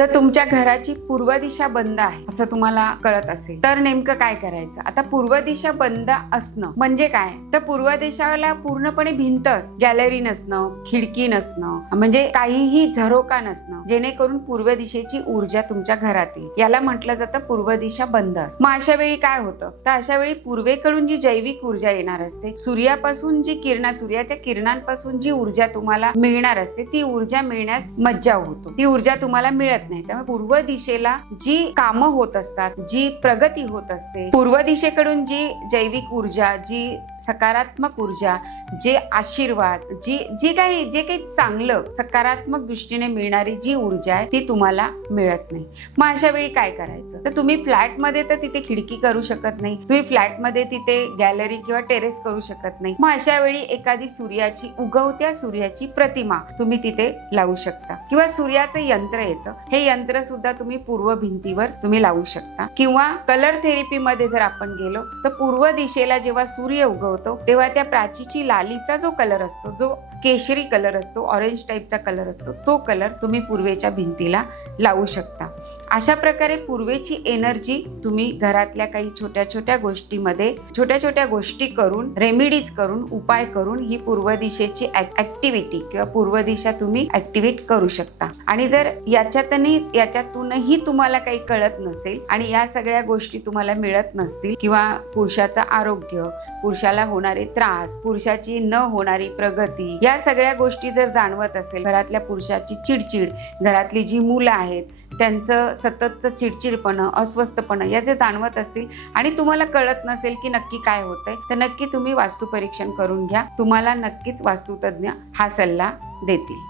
जर तुमच्या घराची पूर्व दिशा बंद आहे असं तुम्हाला कळत असेल तर नेमकं काय करायचं? आता पूर्व दिशा बंद असणं म्हणजे काय? तर पूर्व दिशेला पूर्णपणे भिंत गॅलरी नसणं, खिडकी नसणं, म्हणजे काहीही झरोका नसणं, जेणेकरून पूर्व दिशेची ऊर्जा तुमच्या घरात येईल. याला म्हटलं जातं पूर्व दिशा बंद असणं. मग अशा वेळी काय होतं? तर अशा वेळी पूर्वेकडून जी जैविक ऊर्जा येणार असते, सूर्यापासून जी सूर्याच्या किरणांपासून जी ऊर्जा तुम्हाला मिळणार असते, ती ऊर्जा मिळण्यास मज्जाव होतो. ती ऊर्जा तुम्हाला मिळत नाही. त्यामुळे पूर्व दिशेला जी कामं होत असतात, जी प्रगती होत असते, पूर्व दिशेकडून जी जैविक ऊर्जा, जी सकारात्मक ऊर्जा, जे आशीर्वाद, जे काही चांगलं सकारात्मक दृष्टीने मिळणारी जी ऊर्जा आहे ती तुम्हाला मिळत नाही. मग अशा वेळी काय करायचं? तर तुम्ही फ्लॅटमध्ये तर तिथे खिडकी करू शकत नाही, तुम्ही फ्लॅटमध्ये तिथे गॅलरी किंवा टेरेस करू शकत नाही. मग अशा वेळी एखादी उगवत्या सूर्याची प्रतिमा तुम्ही तिथे लावू शकता, किंवा सूर्याचं यंत्र येतं, हे यंत्र सुद्धा तुम्ही पूर्व भिंतीवर तुम्ही लावू शकता. किंवा कलर थेरपी मध्ये जर आपण गेलो तर पूर्व दिशेला जेव्हा सूर्य उगवतो तेव्हा त्या प्राचीची लालीचा जो कलर असतो, जो केशरी कलर असतो, ऑरेंज टाईपचा कलर असतो, तो कलर तुम्ही पूर्वेच्या भिंतीला लावू शकता. अशा प्रकारे पूर्वेची एनर्जी तुम्ही घरातल्या काही छोट्या छोट्या गोष्टी करून, रेमेडीज करून, उपाय करून ही पूर्व दिशेची ऍक्टिव्हिटी किंवा पूर्व दिशा तुम्ही ऍक्टिव्हेट करू शकता. आणि जर याच्यातूनही तुम्हाला काही कळत नसेल आणि या सगळ्या गोष्टी तुम्हाला मिळत नसतील, किंवा पुरुषाचं आरोग्य, पुरुषाला होणारे त्रास, पुरुषाची न होणारी प्रगती, या सगळ्या गोष्टी जर जाणवत असेल, घरातल्या पुरुषाची चिडचिड, घरातली जी मुलं आहेत त्यांचं सततचं चिडचिडपणं, अस्वस्थपणं या जे जाणवत असतील आणि तुम्हाला कळत नसेल की नक्की काय होतंय, तर नक्की तुम्ही वास्तुपरीक्षण करून घ्या. तुम्हाला नक्कीच वास्तुतज्ञ हा सल्ला देतील.